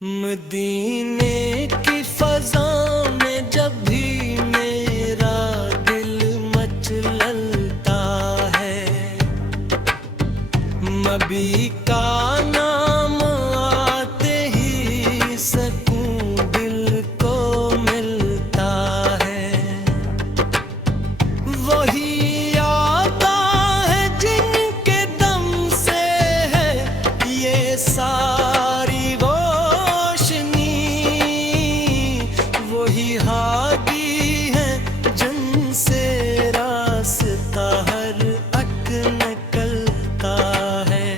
मदीने की फजा में जब भी मेरा दिल मचलता है, मबी का नाम आते ही सकून दिल को मिलता है। वही आता है जिनके दम से है ये सारी रोशनी, वही हादी है जिनसे रास्ता हर अक निकलता है।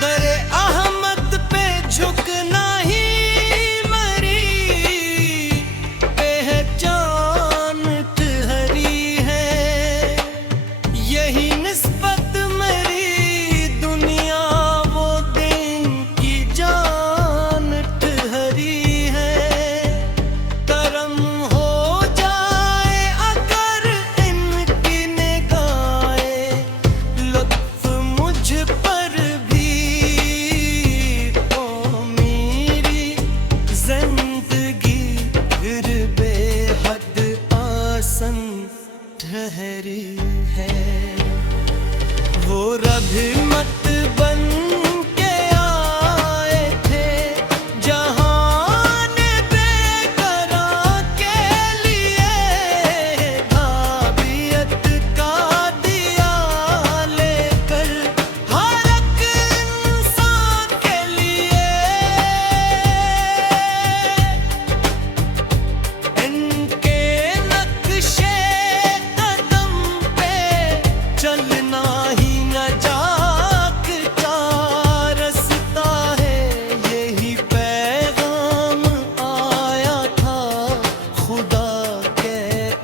दरे अहमद पे झुकना ही मरी पहचान ठहरी है। यही निस्बत मेरी दुनिया वो दिन की जान ठहरी है। करम हो जाए अगर इनकी निगाहें, लुत्फ मुझ पर भी ओ मेरी जिंदगी फिर बेहद आसान ठहरी है। वो रहमत बन के आए थे जहान बेकरां के लिए, भाबियत का दिया लेकर हर एक इंसान के लिए। इनके नक्शे कदम पे चलना ही न जागता रास्ता है। यही पैगाम आया था खुदा के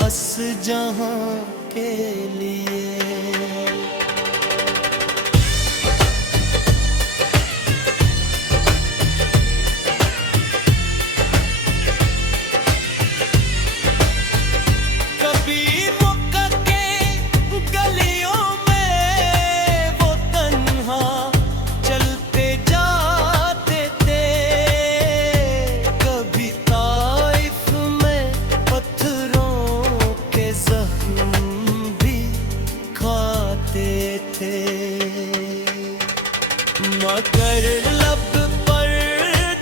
अस जहां के लिए। कभी रुक के गलियों में वो तन्हा चलते जाते थे, कभी ताइफ में पत्थरों के जख्म भी खाते थे। मगर लब पर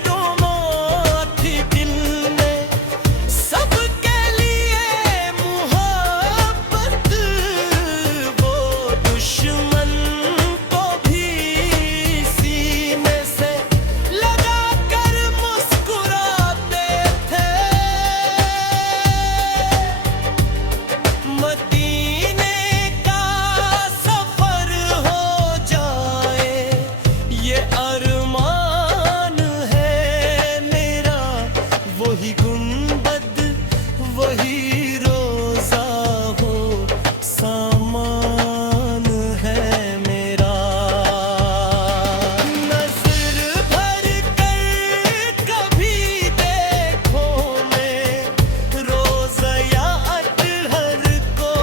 तुम थी दिल में सबके लिए मोहब्बत, वो दुश्मन को भी सीने से लगा कर मुस्कुराते थे। मदीने का सफर हो जाए ये अरमान है मेरा। वही गुंबद वही रोजा हो सामान है मेरा। नजर भर कर कभी देखो मैं रोजा या अतहर को,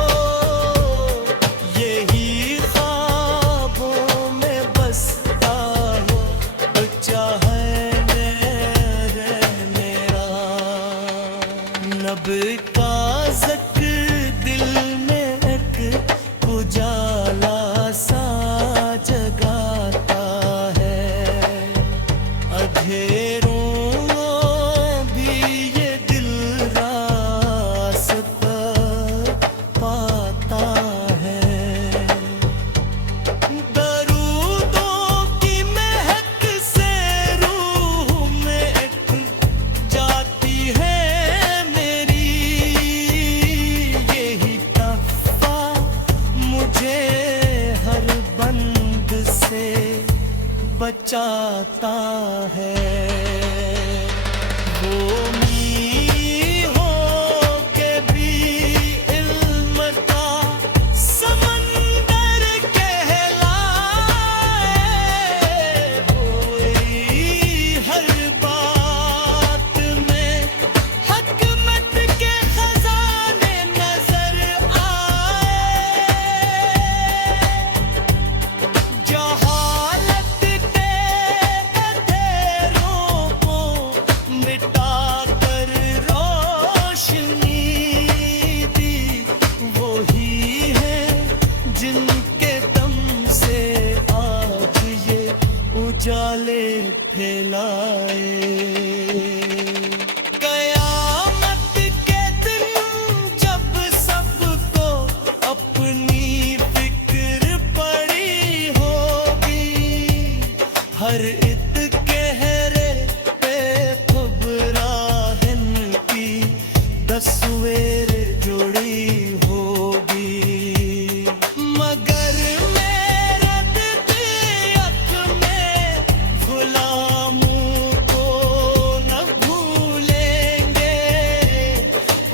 यही ख्वाबों में बसता हो चाहने है मेरा। लब का ज़िक्र दिल में एक उजाला सा जगाता है। अंधेरों भी ये दिल रास्ता पाता है। दरूदों की महक से रूह में एक जाती है मेरी, यही तहफ़ा मुझे हर बंद से बचाता है। वो मी हो के भी इल्म का समंदर कहलाए, कोई हर बात में हक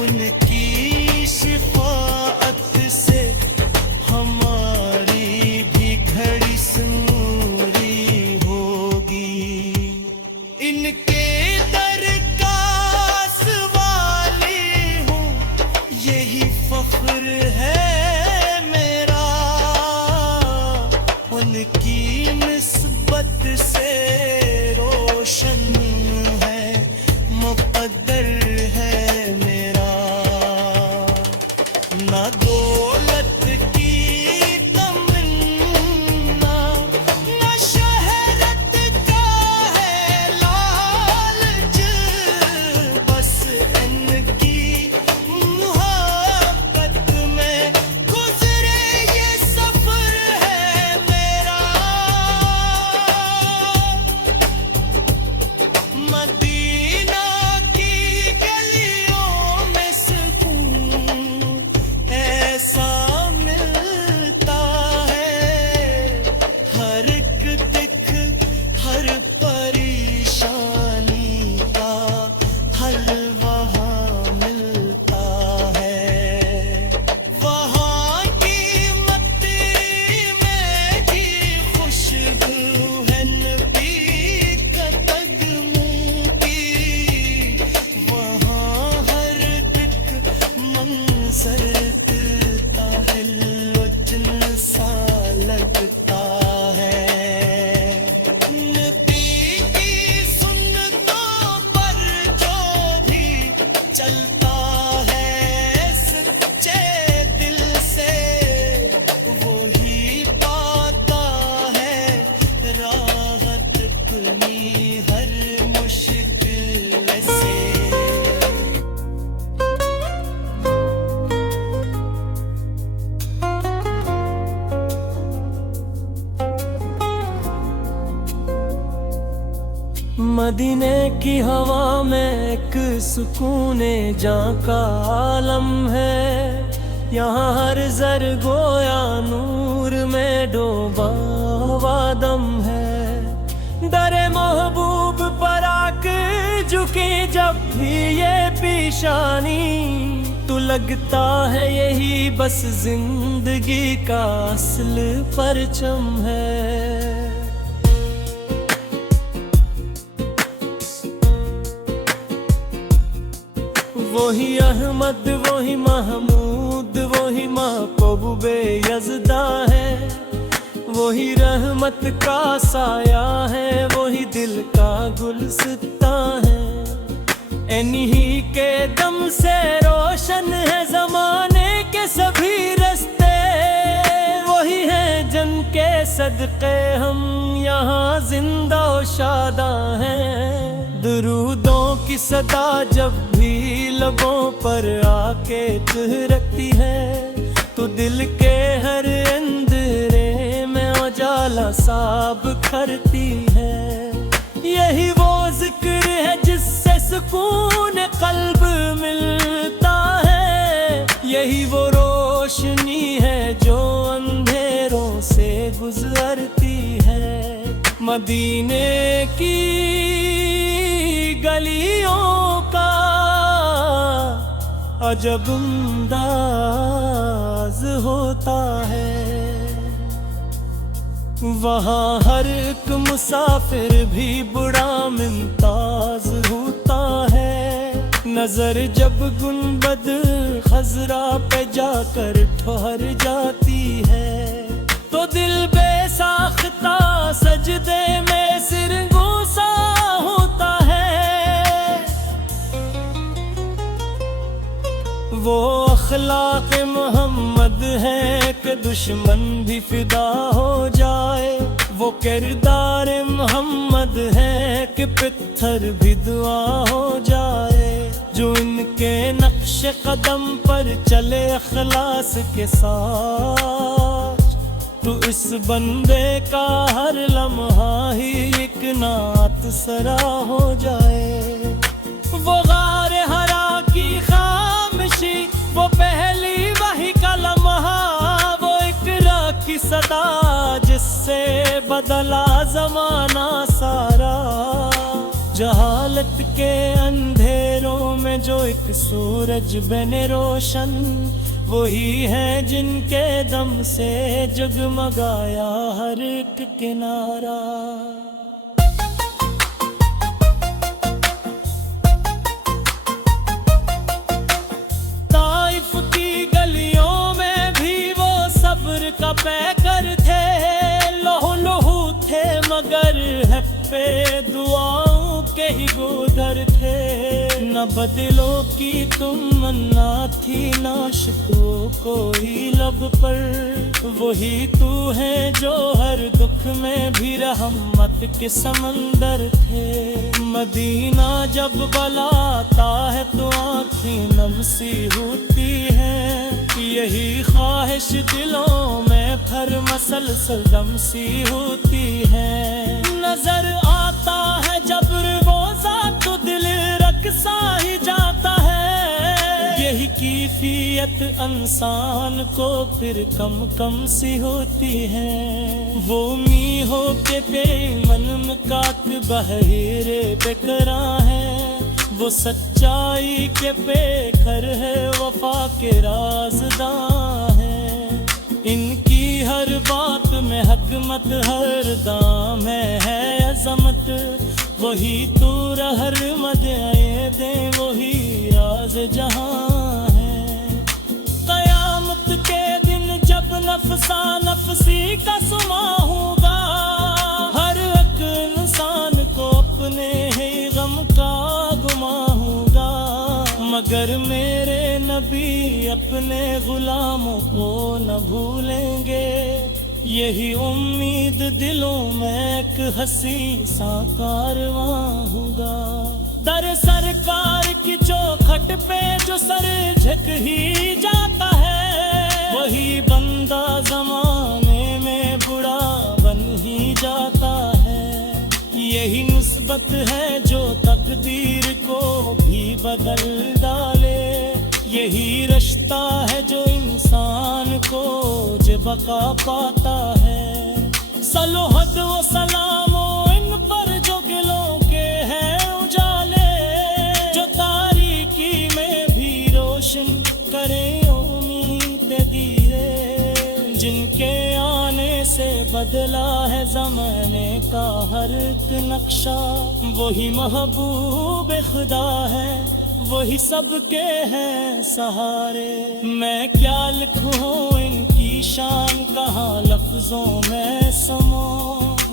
उनकी शिफाअत से हमारी भी घड़ी सूरी होगी। इनके दर कास वाली हूँ, यही फख्र है मेरा। उनकी निस्बत से रोशन है मुक़द्दर है मेरा। ना दौलत की तमन्ना, ना शहरत का है लालच, बस इनकी मुहब्बत में गुज़रे ये सफ़र है मेरा। मदीना की गलियों में सुकून ऐसा मिलता है, हर एक दिख हर परेशानी का हल वहाँ मिलता है। वहाँ की मट्टी में की खुशबू है नबी का तगमों की। वहाँ हर दिक मंजर ताहिल सा लगता है। नबी की सुन्नतों पर जो भी चलता है सच्चे दिल से, वही पाता है राहत अपनी हर मुश्किल से। मदीने की हवा में एक सुकूने जां का आलम है। यहाँ हर जर गोया नूर में डूबा हुआ दम है। दरे महबूब पर आके झुकी जब भी ये पेशानी, तो लगता है यही बस जिंदगी का असल परचम है। वही अहमद वही महमूद वही महबूबे यज़दा है। वही रहमत का साया है, वही दिल का गुलसिता है। इन्हीं के दम से रोशन है ज़माने के सभी रस्ते। वही हैं जिनके सदक़े हम यहाँ जिंदा व शादा हैं। दुरूदों की सदा जब भी लबों पर आके ठहरती है, तो दिल के हर अंधेरे में उजाला साब करती है। यही वो जिक्र है जिससे सुकून कल्ब मिलता है। यही वो रोशनी है जो अंधेरों से गुजरती है। मदीने की गलियों का अजब अंदाज होता है। वहाँ हर एक मुसाफिर भी बड़ा मुमताज होता है। नजर जब गुंबद खजरा पे जाकर ठहर जाती है, तो दिल बेसाख्ता सजदे में सिर गोसा होता है। वो अखलाक मोहम्मद है कि दुश्मन भी फिदा हो जाए। वो किरदार मोहम्मद है कि पत्थर भी दुआ हो जाए। जो इनके नक्श कदम पर चले अखलास के साथ, तो इस बंदे का हर लम्हा ही एक नात सरा हो जाए। वो गार हरा की खामोशी, वो पहली वही का लम्हा, वो इकरा की सदा जिससे बदला जमाना सारा। जहालत के अंधेरों में हैं जो एक सूरज बने रोशन, वही है जिनके दम से जगमगाया हर एक किनारा। ताइफ की गलियों में भी वो सब्र का पैकर थे, लहू लहू थे मगर हक पे दुआओं के ही गुदर थे। न बदलों की तमन्ना थी ना शिकवों कोई लब पर, वही तू है जो हर दुख में भी रहमत के समंदर थे। मदीना जब बुलाता है तो आँखें नम सी होती हैं, यही ख्वाहिश दिलों में फिर मसलसल दम सी होती है। नजर आता है जब रोजा तो दिल रक्सा ही जाता है, यही कैफियत इंसान को फिर कम कम सी होती है। वो मी हो के बेमन मुकात बहरे बेकरा है, वो सच्चाई के पेकर है वफा के राज़दां है। इनकी हर बात में हकमत हर दाम है अजमत, वही तो हर मदए दे वही राज जहां है। कयामत के दिन जब नफसा नफसी का सुमा होगा, हर एक इंसान को अपने ही गम का गुमा होगा, मगर मेरे नबी अपने गुलामों को न भूलेंगे। यही उम्मीद दिलों में एक हंसी सा कारवां होगा। दर सरकार की चौखट पे जो सर झुक ही जाता है, वही बंदा जमाने में बुरा बन ही जाता है। यही निस्बत है जो तकदीर को भी बदल डाले, यही रिश्ता है जो इंसान को बका पाता है। सलोहद व सलामो इन पर जो गिलों के हैं उजाले, जो तारीकी में भी रोशन करें उम्मीद दीरे, जिनके आने से बदला है ज़माने का हर एक नक्शा। वही महबूब खुदा है, वही सबके हैं सहारे। मैं क्या लिखूं इनकी शान कहाँ लफ्जों में समो,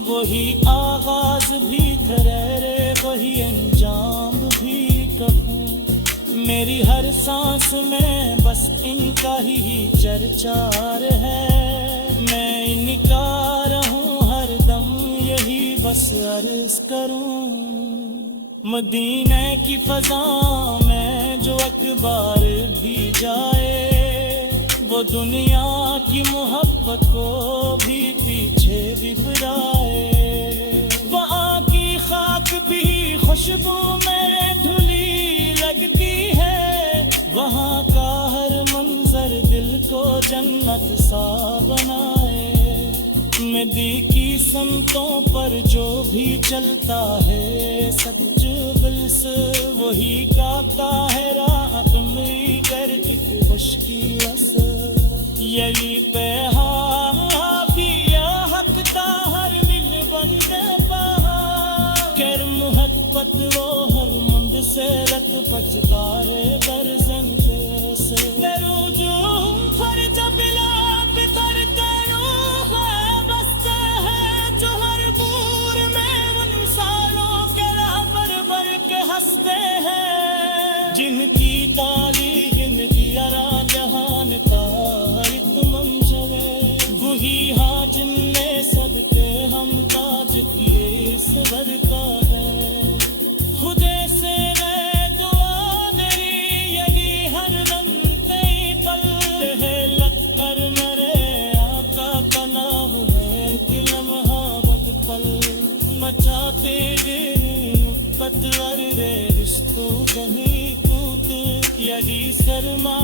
वही आगाज भी ठहरे वही अंजाम भी कहूँ। मेरी हर सांस में बस इनका ही चर्चार है, मैं इनका रहूं हर दम यही बस अर्ज करूं। मदीने की फजा में जो अखबार भी जाए, वो दुनिया की मोहब्बत को भी पीछे बिफराए। वहाँ की खाक भी खुशबू में धुली लगती है, वहाँ का हर मंजर दिल को जन्नत सा बनाए। नदी की समतों पर जो भी चलता है सच बिल से, वही गाता है रात में कर एक खुशकी बस। यही पे हाफिया हकता हर दिल बंदे पहा, कर मुहब्बत वो हर मुंद से रत पचकारे दर्जन से। नरूजू फर्ज बिला बितर करो है बसते हैं जो हर बूर में उन सालों के राबर बर के हंसते हैं, जिनकी तारीख इनकी अरा जहान का एक मंजर। वही हाँ जिनने सबके हम ताज किए सबर का है। खुदे से गए दुआ मेरी यही हर रंग कई पल है, लग कर मेरे आका का नाम है कि लम्हा बद पल मचाते पतवर रे रिश्तों कहीं कूद। यही शर्मा